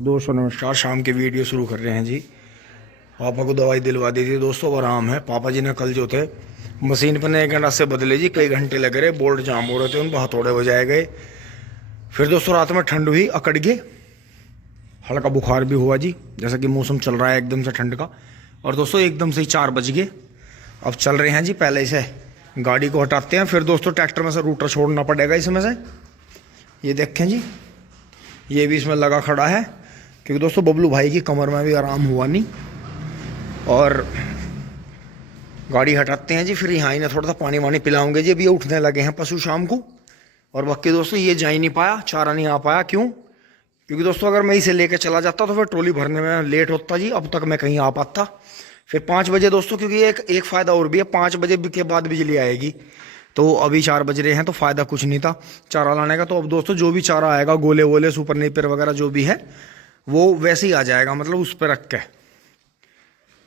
तो दोस्तों नमस्कार। शाम की वीडियो शुरू कर रहे हैं जी। पापा को दवाई दिलवा दी थी दोस्तों, आराम है। पापा जी ने कल जो थे मशीन पर नए गंडा से बदले जी, कई घंटे लग रहे, बोल्ट जाम हो रहे थे, उन हथौड़े बजाए गए। फिर दोस्तों रात में ठंड हुई, अकड़ गए, हल्का बुखार भी हुआ जी, जैसा कि मौसम चल रहा है एकदम से ठंड का। और दोस्तों एकदम से ही 4 बज गए। अब चल रहे हैं जी, पहले से गाड़ी को हटाते हैं, फिर दोस्तों ट्रैक्टर में से रूटर छोड़ना पड़ेगा इसमें से। ये देखें जी, ये भी इसमें लगा खड़ा है, क्योंकि दोस्तों बबलू भाई की कमर में भी आराम हुआ नहीं। और गाड़ी हटाते हैं जी, फिर यहाँ इन्हें थोड़ा सा पानी वानी पिलाऊंगे जी। अभी ये उठने लगे हैं पशु शाम को। और बाकी दोस्तों ये जा ही नहीं पाया, चारा नहीं आ पाया। क्यों? क्योंकि दोस्तों अगर मैं इसे लेके चला जाता तो फिर ट्रॉली भरने में लेट होता जी, अब तक मैं कहीं आ पाता। फिर 5 बजे दोस्तों, क्योंकि एक फ़ायदा और भी है, 5 बजे के बाद बिजली आएगी। तो अभी 4 बज रहे हैं, तो फ़ायदा कुछ नहीं था चारा लाने का। तो अब दोस्तों जो भी चारा आएगा, गोले वोले सुपर नेपियर वगैरह जो भी है, वो वैसे ही आ जाएगा, मतलब उस पर रख के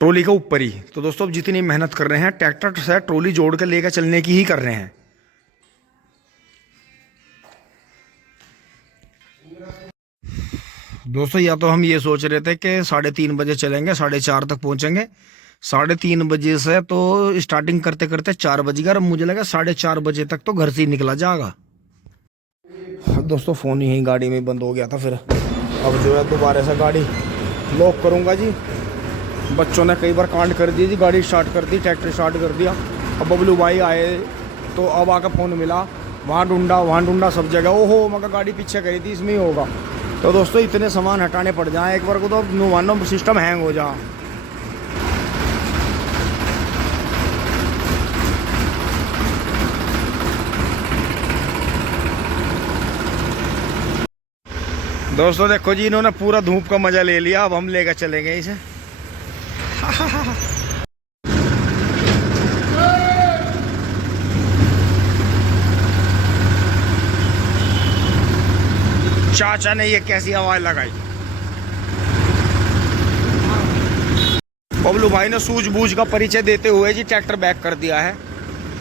ट्रॉली के ऊपर ही। तो दोस्तों अब जितनी मेहनत कर रहे हैं, ट्रैक्टर से ट्रॉली जोड़ के लेकर चलने की ही कर रहे हैं। दोस्तों या तो हम ये सोच रहे थे कि 3:30 बजे चलेंगे, 4:30 तक पहुंचेंगे। 3:30 बजे से तो स्टार्टिंग करते करते 4 बज गया। और मुझे लगा 4:30 बजे तक तो घर से ही निकला जाएगा। दोस्तों फ़ोन यहीं गाड़ी में बंद हो गया था। फिर अब जो है दोबारा से गाड़ी लॉक करूँगा जी। बच्चों ने कई बार कांड कर दी जी, गाड़ी स्टार्ट कर दी, ट्रैक्टर स्टार्ट कर दिया। अब बबलू भाई आए तो अब आकर फ़ोन मिला, वहाँ ढूंढा सब जगह। ओहो मगर गाड़ी पीछे करी थी, इसमें ही होगा। तो दोस्तों इतने सामान हटाने पड़ जाए एक बार को, तो मानो सिस्टम हैंग हो जा। दोस्तों देखो जी, इन्होंने पूरा धूप का मजा ले लिया। अब हम लेकर चलेंगे इसे। चाचा ने ये कैसी आवाज लगाई। बबलू भाई ने सूझबूझ का परिचय देते हुए जी ट्रैक्टर बैक कर दिया है,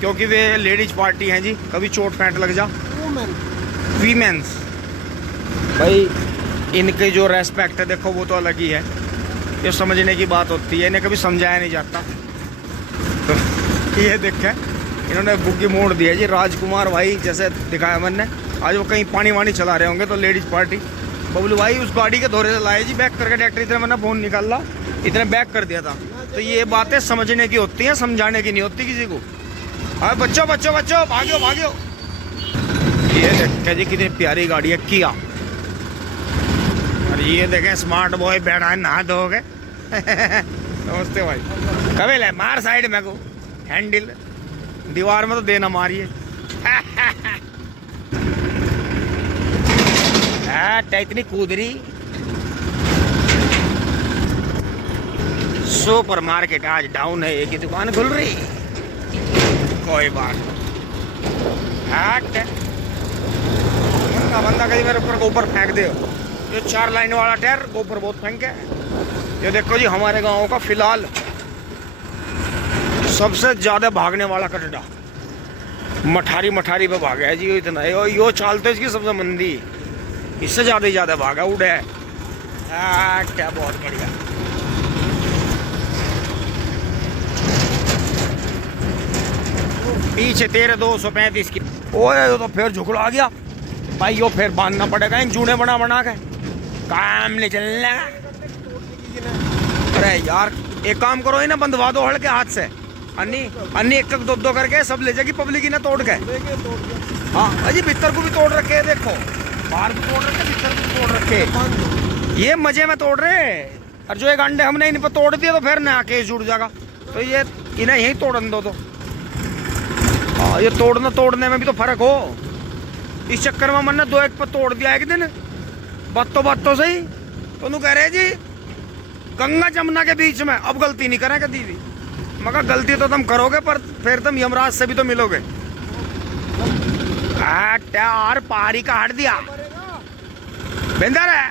क्योंकि वे लेडीज पार्टी हैं जी, कभी चोट पैंट लग जा। वीमेंस भाई, इनके जो रेस्पेक्ट है देखो, वो तो अलग ही है। ये समझने की बात होती है, इन्हें कभी समझाया नहीं जाता। तो ये देखें, इन्होंने बुग्गी मोड़ दिया जी। राजकुमार भाई जैसे दिखाया मैंने, आज वो कहीं पानी वानी चला रहे होंगे, तो लेडीज पार्टी। बबलू भाई उस गाड़ी के धोरे से लाए जी बैक करके ट्रैक्टर। इतने मैंने फोन निकाला, इतने बैक कर दिया था। तो ये बातें समझने की होती हैं, समझाने की नहीं होती किसी को। अरे बच्चों बच्चों बच्चों, भाग्यो। ये देखें जी कितनी प्यारी गाड़ी है किया। और ये देखें स्मार्ट बॉय बैठा है, नहा धोगे। नमस्ते भाई। कबे ले मार साइड में को हैंडल, दीवार में तो देना मारिए। इतनी कूदरी। सुपर मार्केट आज डाउन है, एक ही दुकान खुल रही। कोई बात बंदा कहीं मेरे ऊपर फेंक दे। ये 4 लाइन वाला टायर ऊपर बहुत फेंके। ये देखो जी हमारे गांव का फिलहाल सबसे ज्यादा भागने वाला कटड़ा मठारी पे भागा है जी। इतना यो चालते इसकी सबसे मंदी, इससे ज्यादा भागा उड़े है। क्या बहुत बढ़िया। पीछे तेरे 235 की। ओए तो फिर झुकड़ा आ गया भाई, यो फिर बांधना पड़ेगा इन जूने बना के, काम नहीं चलने। अरे यार एक काम करो, इन्हें बंधवा दो हल्के हाथ से। अन्नी एक दो करके सब ले जाएगी पब्लिक इन्हें तोड़ के। हाँ अजी भीतर को भी तोड़ रखे है, देखो बाहर को तोड़ रखे, भीतर को तोड़ रखे। ये मजे में तोड़ रहे हैं। और जो एक अंडे हमने इन पर तोड़ दिया तो फिर नया केस जुड़ जाएगा। तो ये इन्हें यहीं तोड़न दो। तो हाँ ये तोड़ने में भी तो फर्क हो। इस चक्कर में मैंने 2 एक पर तोड़ दिया एक दिन। बातों सही तो कह रहे जी गंगा जमुना के बीच में अब गलती नहीं करें कभी भी। मगर गलती तो तुम करोगे, पर फिर तुम यमराज से भी तो मिलोगे। यार पहाड़ी का हट दिया बेंदर है।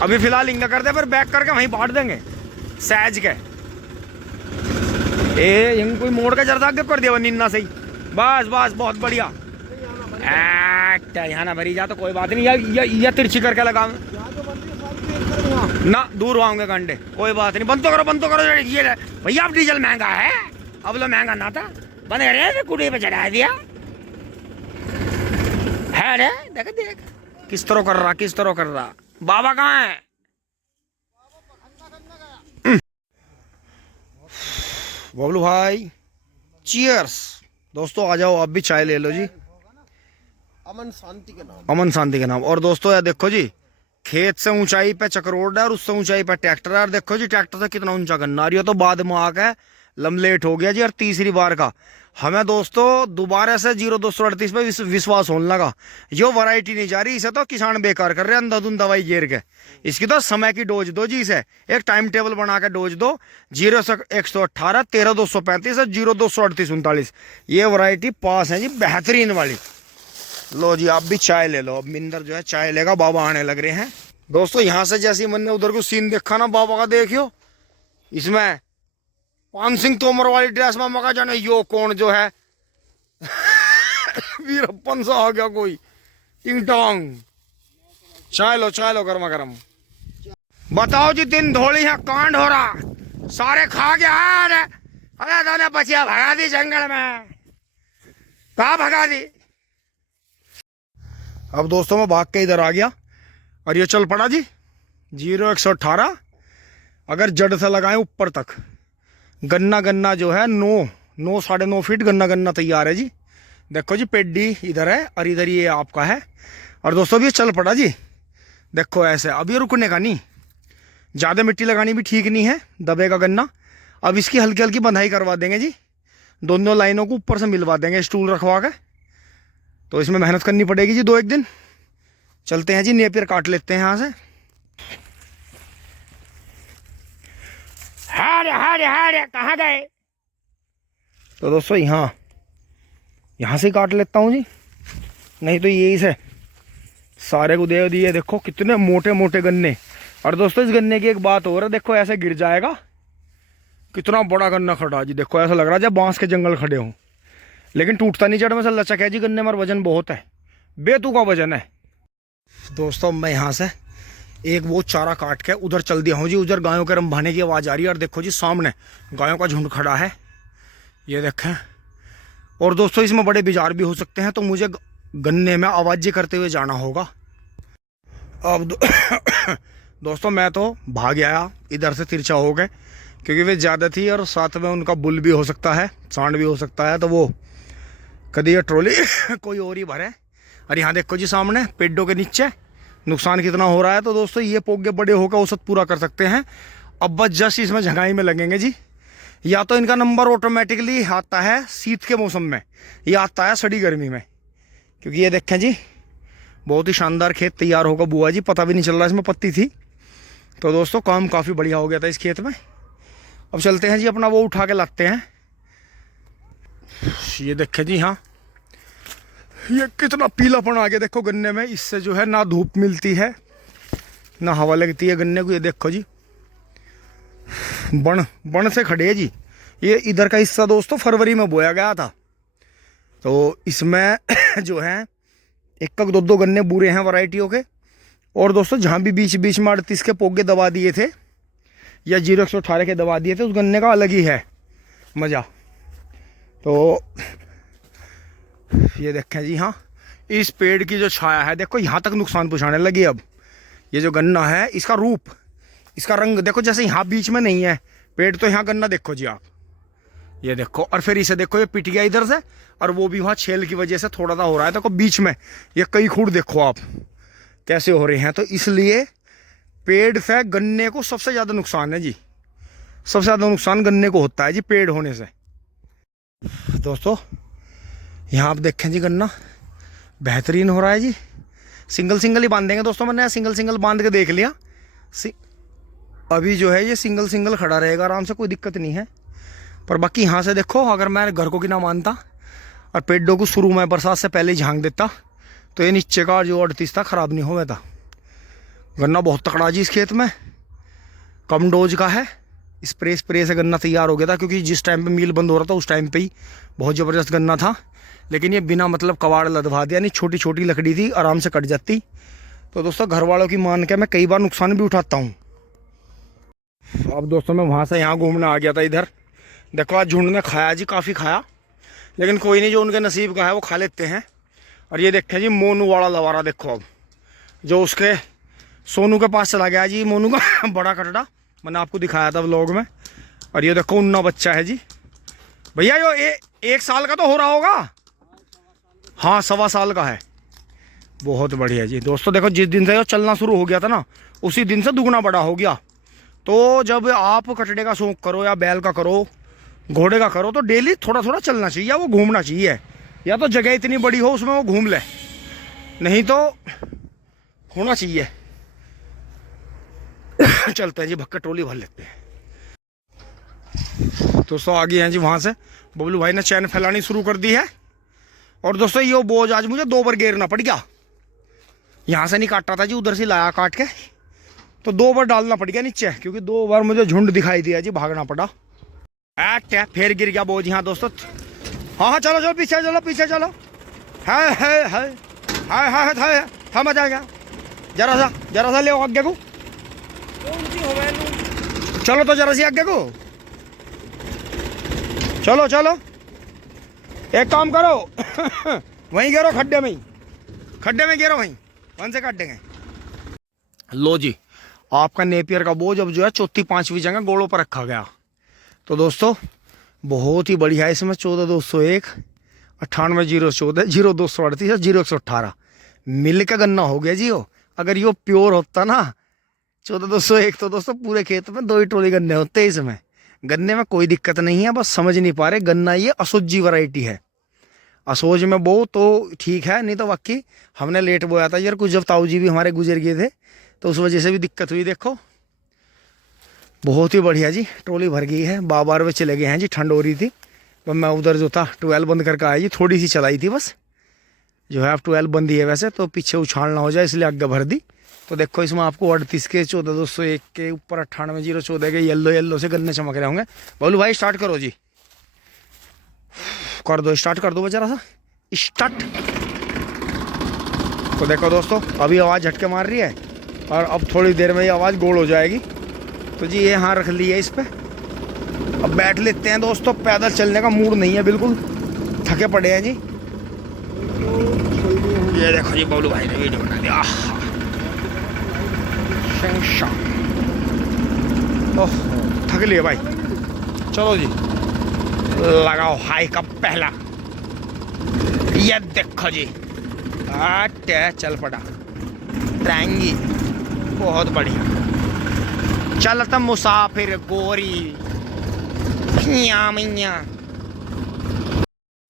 अभी फिलहाल इंगा कर दे, फिर बैक करके वहीं बांट देंगे सहज के। यहीं कोई मोड़ के जरा आगे कर दिया निन्ना सही। बस बहुत बढ़िया। यहाँ ना भरी जा तो कोई बात नहीं, या तिरछी करके लगा। ना दूर आऊंगे घंटे, कोई बात नहीं। बंद तो करो, बंद तो करो। ये भैया अब डीजल महंगा है, अब तो महंगा ना था, बंद कर कुड़ी पे चढ़ा दिया है रे। देख देख किस तरह कर रहा, किस तरह कर रहा। बाबा कहाँ है? बबलू भाई चीयर्स। दोस्तों आ जाओ, आप भी चाय ले लो जी। अमन शांति के नाम, अमन शांति के नाम। और दोस्तों यार देखो जी, खेत से ऊंचाई पे चक्रोड है और उससे ऊंचाई पे ट्रैक्टर है। और देखो जी ट्रैक्टर से कितना ऊंचा गन्ना, ये तो बाद में आके लमलेट हो गया जी। और तीसरी बार का हमें दोस्तों दोबारा से 0238 पे विश्वास होने लगा। यो वैरायटी नहीं जा रही, इसे तो किसान बेकार कर रहे हैं अंधाधुंध दवाई गिर के। इसकी तो समय की डोज दो जी, इसे एक टाइम टेबल बना के डोज दो। 0 से 118, 13 235 और 0238 39, ये वैरायटी पास है जी, बेहतरीन वाली। लो जी आप भी चाय ले लो। अब मिंदर जो है चाय लेगा, बाबा आने लग रहे हैं। दोस्तों यहाँ से जैसे मन ने उधर को सीन देखा ना बाबा का, देखियो इसमें पान सिंह तोमर वाली ड्रेस में मगा जाने यो कौन जो है वीरप्पन सा आ गया कोई टिंगटोंग। चाय लो गर्मा गर्म। बताओ जी दिन धोली है, कांड हो रहा, सारे खा गया। अरे दोनों बचिया भगा दी जंगल में, कहा भगा दी। अब दोस्तों मैं भाग के इधर आ गया और ये चल पड़ा जी 0118। अगर जड़ से लगाएं ऊपर तक गन्ना जो है 9 साढ़े 9 फीट गन्ना तैयार है जी। देखो जी पेड्डी इधर है और इधर ये आपका है। और दोस्तों ये चल पड़ा जी, देखो ऐसे। अब ये रुकने का नहीं, ज़्यादा मिट्टी लगानी भी ठीक नहीं है, दबेगा गन्ना। अब इसकी हल्की हल्की बंधाई करवा देंगे जी, दोनों लाइनों को ऊपर से मिलवा देंगे स्टूल रखवा के। तो इसमें मेहनत करनी पड़ेगी जी 2-1 दिन। चलते हैं जी, नेपियर काट लेते हैं यहाँ से। हारे कहाँ गए? तो दोस्तों यहाँ से काट लेता हूँ जी, नहीं तो यही से सारे को दे दिए। देखो कितने मोटे मोटे गन्ने। और दोस्तों इस गन्ने की एक बात और है, देखो ऐसे गिर जाएगा, कितना बड़ा गन्ना खड़ा जी। देखो ऐसा लग रहा है जब बांस के जंगल खड़े हों, लेकिन टूटता नहीं, जड़ में से लचक है जी गन्ने में। वजन बहुत है, बेतुका वजन है। दोस्तों मैं यहाँ से एक वो चारा काट के उधर चल दिया हूँ जी। उधर गायों के रंभाने की आवाज़ आ रही है और देखो जी सामने गायों का झुंड खड़ा है, ये देखें। और दोस्तों इसमें बड़े बिजार भी हो सकते हैं, तो मुझे गन्ने में आवाज़ें करते हुए जाना होगा। अब दोस्तों मैं तो भाग आया इधर से तिरछा हो गए, क्योंकि वे ज़्यादा थी और साथ में उनका बुल भी हो सकता है, सांड भी हो सकता है। तो वो कभी ये ट्रॉली कोई और ही भरे। और यहाँ देखो जी सामने पेड़ों के नीचे नुकसान कितना हो रहा है। तो दोस्तों ये पोगे बड़े होकर औसत पूरा कर सकते हैं। अब बस जस्ट इसमें झंगाई में लगेंगे जी। या तो इनका नंबर ऑटोमेटिकली आता है शीत के मौसम में, या आता है सड़ी गर्मी में। क्योंकि ये देखें जी बहुत ही शानदार खेत तैयार होगा बुआ जी, पता भी नहीं चल रहा इसमें पत्ती थी। तो दोस्तों काम काफ़ी बढ़िया हो गया था इस खेत में। अब चलते हैं जी, अपना वो उठा के लाते हैं। ये देखें जी, हाँ ये कितना पीलापन आ गया देखो गन्ने में। इससे जो है ना धूप मिलती है ना हवा लगती है गन्ने को। ये देखो जी बण से खड़े है जी। ये इधर का हिस्सा दोस्तों फरवरी में बोया गया था। तो इसमें जो है 1-2 गन्ने बुरे हैं वैरायटियों के। और दोस्तों जहाँ भी बीच बीच में 38 के पोगे दबा दिए थे या 0118 के दबा दिए थे, उस गन्ने का अलग ही है मज़ा। तो ये देखें जी, हाँ इस पेड़ की जो छाया है देखो यहाँ तक नुकसान पहुँचाने लगी। अब ये जो गन्ना है इसका रूप, इसका रंग देखो, जैसे यहाँ बीच में नहीं है पेड़, तो यहाँ गन्ना देखो जी आप, ये देखो। और फिर इसे देखो ये पिट गया इधर से, और वो भी वहाँ छेल की वजह से थोड़ा सा हो रहा है। देखो बीच में ये कई खूट देखो आप कैसे हो रहे हैं। तो इसलिए पेड़ से गन्ने को सबसे ज़्यादा नुकसान है जी, सबसे ज़्यादा नुकसान गन्ने को होता है जी पेड़ होने से। दोस्तों यहाँ आप देखें जी गन्ना बेहतरीन हो रहा है जी। सिंगल ही बांधेंगे दोस्तों, मैंने सिंगल बांध के देख लिया। अभी जो है ये सिंगल खड़ा रहेगा आराम से, कोई दिक्कत नहीं है। पर बाकी यहाँ से देखो, अगर मैं घर को की ना मानता और पेड़ों को शुरू में बरसात से पहले ही झांक देता, तो ये नीचे का जो 38 था ख़राब नहीं हो था। गन्ना बहुत तकड़ा जी इस खेत में, कम डोज का है। स्प्रे से गन्ना तैयार हो गया था, क्योंकि जिस टाइम पे मील बंद हो रहा था उस टाइम पे ही बहुत ज़बरदस्त गन्ना था। लेकिन ये बिना मतलब कबाड़ लदवा दिया, नहीं छोटी छोटी लकड़ी थी आराम से कट जाती। तो दोस्तों घर वालों की मान के मैं कई बार नुकसान भी उठाता हूँ। अब दोस्तों मैं वहाँ से यहाँ घूमने आ गया था इधर। देखो आज झुंड ने खाया जी, काफ़ी खाया, लेकिन कोई नहीं, जो उनके नसीब का है वो खा लेते हैं। और ये देखें जी मोनू वाला लवारा, देखो अब जो उसके सोनू के पास चला गया जी, मोनू का बड़ा कटड़ा, मैंने आपको दिखाया था व्लॉग में। और ये देखो उन्ना बच्चा है जी भैया, यो 1 साल का तो हो रहा होगा, हाँ 1.25 साल का है। बहुत बढ़िया जी दोस्तों। देखो जिस दिन से यो चलना शुरू हो गया था ना, उसी दिन से दुगना बड़ा हो गया। तो जब आप कटड़े का शौक करो या बैल का करो, घोड़े का करो, तो डेली थोड़ा थोड़ा चलना चाहिए या वो घूमना चाहिए। या तो जगह इतनी बड़ी हो उसमें वो घूम ले, नहीं तो होना चाहिए। चलते हैं जी, भक्कर ट्रोली भर लेते हैं। दोस्तों आ गए हैं जी वहाँ से, बबलू भाई ने चैन फैलानी शुरू कर दी है। और दोस्तों ये बोझ आज मुझे 2 बार घेरना पड़ गया, यहाँ से नहीं काटा था जी, उधर से लाया काट के, तो 2 बार डालना पड़ गया नीचे, क्योंकि 2 बार मुझे झुंड दिखाई दिया जी, भागना पड़ा। फिर गिर गया बोझ यहाँ दोस्तों। हाँ चलो चलो पीछे चलो, पीछे चलो। है थम जाएगा, जरा सा ले आगे को, चलो तो जरा सी आगे को, चलो चलो। एक काम करो वहीं गिरो खड्डे में गिरो, वहीं से काट देंगे। लो जी, आपका नेपियर का बोझ अब जो है 4वीं-5वीं जगह गोड़ों पर रखा गया। तो दोस्तों बहुत ही बढ़िया है, इसमें 14,201, 98,014, 0,238, 0,118 मिल का गन्ना हो गया जी। वो अगर ये प्योर होता ना 14,201, तो दोस्तों पूरे खेत में 2 ही ट्रोली गन्ने होते। इसमें गन्ने में कोई दिक्कत नहीं है, बस समझ नहीं पा रहे गन्ना ये असोजी वैरायटी है। असोज में बो तो ठीक है, नहीं तो वाकई हमने लेट बोया था यार, कुछ जब ताऊ जी भी हमारे गुजर गए थे तो उस वजह से भी दिक्कत हुई। देखो बहुत ही बढ़िया जी, ट्रोली भर गई है। 12 बजे चले गए हैं जी, ठंड हो रही थी, तो मैं उधर जो था 12 बंद करके आया जी, थोड़ी सी चलाई थी बस, जो है अब 12 बंद ही है वैसे, तो पीछे उछाल ना हो जाए इसलिए आगे भर दी। तो देखो इसमें आपको 38 के, 14,201 के ऊपर 98,014 के येलो से गन्ने चमक रहे होंगे। बोलू भाई स्टार्ट करो जी, कर दो, स्टार्ट कर दो जरा सा, स्टार्ट। तो देखो दोस्तों अभी आवाज़ झटके मार रही है, और अब थोड़ी देर में ये आवाज़ गोल हो जाएगी। तो जी ये यहाँ रख ली है इस पर, अब बैठ लेते हैं दोस्तों। पैदल चलने का मूड नहीं है, बिल्कुल थके पड़े हैं जी। ये देखो जी बबलू भाई ने वीडियो बना दिया, ओह थक लिए भाई। चलो जी लगाओ हाई का पहला, ये देखो जी चल पड़ा ट्रैंगी, बहुत बढ़िया। चलता मुसाफिर गोरी मैया।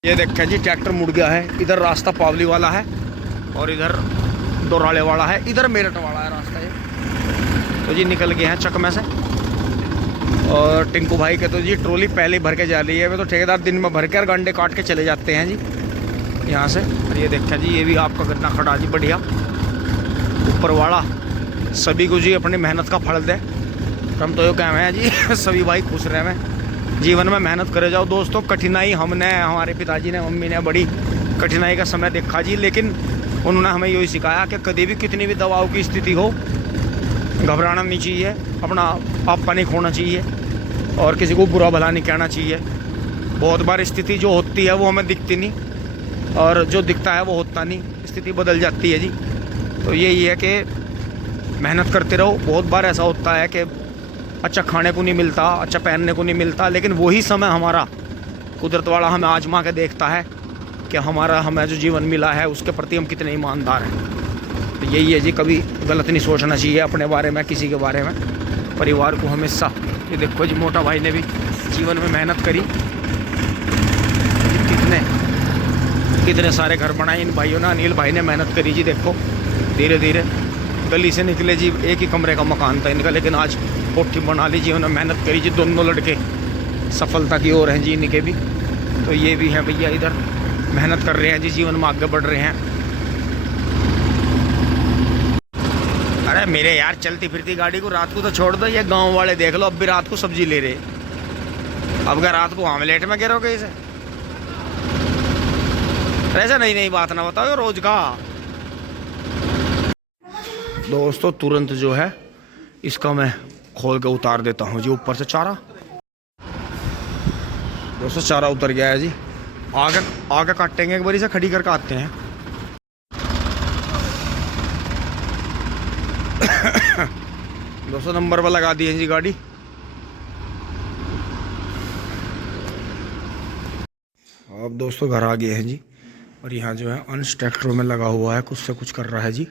ये देखा जी ट्रैक्टर मुड़ गया है, इधर रास्ता पावली वाला है और इधर दोराले वाला है, इधर मेरठ वाला है रास्ता ये। तो जी निकल गए हैं चक में से, और टिंकू भाई के तो जी ट्रोली पहले भर के जा रही है। वे तो ठेकेदार दिन में भर के और गंडे काट के चले जाते हैं जी यहाँ से। और ये देखा जी ये भी आपका गन्ना खड़ा जी, बढ़िया। ऊपर वाला सभी को जी अपनी मेहनत का फल दे, हम तो ये कह रहे हैं जी सभी भाई खुश रहे हैं, जीवन में मेहनत करे जाओ दोस्तों। कठिनाई हमने, हमारे पिताजी ने, मम्मी ने बड़ी कठिनाई का समय देखा जी, लेकिन उन्होंने हमें यही सिखाया कि कभी भी कितनी भी दबाव की स्थिति हो, घबराना नहीं चाहिए, अपना आपा नहीं खोना चाहिए, और किसी को बुरा भला नहीं कहना चाहिए। बहुत बार स्थिति जो होती है वो हमें दिखती नहीं, और जो दिखता है वो होता नहीं, स्थिति बदल जाती है जी। तो यही है कि मेहनत करते रहो। बहुत बार ऐसा होता है कि अच्छा खाने को नहीं मिलता, अच्छा पहनने को नहीं मिलता, लेकिन वही समय हमारा कुदरत वाला हमें आजमा के देखता है कि हमें जो जीवन मिला है उसके प्रति हम कितने ईमानदार हैं। तो यही है जी, कभी गलत नहीं सोचना चाहिए अपने बारे में, किसी के बारे में, परिवार को हमेशा। ये देखो जी मोटा भाई ने भी जीवन में मेहनत करी, कितने सारे घर बनाए इन भाइयों ने। अनिल भाई ने मेहनत करी जी, देखो धीरे धीरे गली से निकले जी, एक ही कमरे का मकान था इनका, लेकिन आज कोठी बना ली जी, उन्होंने मेहनत करी जी। दोनों लड़के सफलता की ओर हैं जी इनके भी। तो ये भी हैं भैया, इधर मेहनत कर रहे हैं जी, जीवन में आगे बढ़ रहे हैं। अरे मेरे यार चलती फिरती गाड़ी को रात को तो छोड़ दो, ये गांव वाले देख लो अब भी रात को सब्जी ले रहे। अब क्या रात को आमलेट में गिरोगे इसे? ऐसा नहीं बात ना बताओ रोज का। दोस्तों तुरंत जो है इसका मैं खोल के उतार देता हूँ जी ऊपर से चारा। दोस्तों चारा उतर गया है जी। आगे आगे काटेंगे, एक बारी से खड़ी करके आते हैं। दोस्तों नंबर पर लगा दिए जी गाड़ी। अब दोस्तों घर आ गए हैं जी, और यहाँ जो है अंश ट्रैक्टर में लगा हुआ है, कुछ से कुछ कर रहा है जी।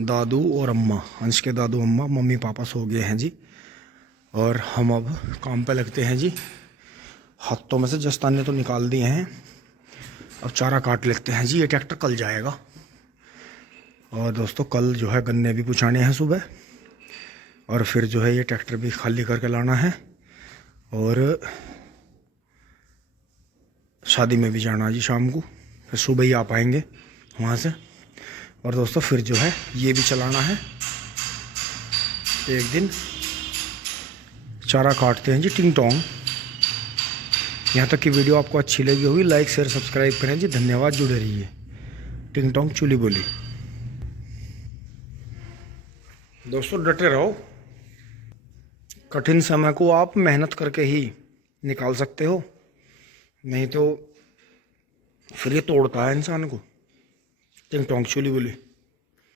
दादू और अम्मा, अंश के दादू अम्मा, मम्मी पापा सो गए हैं जी, और हम अब काम पे लगते हैं जी। हाथों में से जस्ताने तो निकाल दिए हैं, अब चारा काट लेते हैं जी। ये ट्रैक्टर कल जाएगा। और दोस्तों कल जो है गन्ने भी पुछाने हैं सुबह, और फिर जो है ये ट्रैक्टर भी खाली करके लाना है, और शादी में भी जाना है जी शाम को, फिर सुबह ही आ पाएंगे वहाँ से। और दोस्तों फिर जो है ये भी चलाना है एक दिन। चारा काटते हैं जी टिंग टोंग। यहाँ तक की वीडियो आपको अच्छी लगी होगी, लाइक शेयर सब्सक्राइब करें जी। धन्यवाद, जुड़े रहिए। टिंग टोंग चुली बोली। दोस्तों डटे रहो, कठिन समय को आप मेहनत करके ही निकाल सकते हो, नहीं तो फिर ये तोड़ता है इंसान को। टिंग टोंग चुली बोली।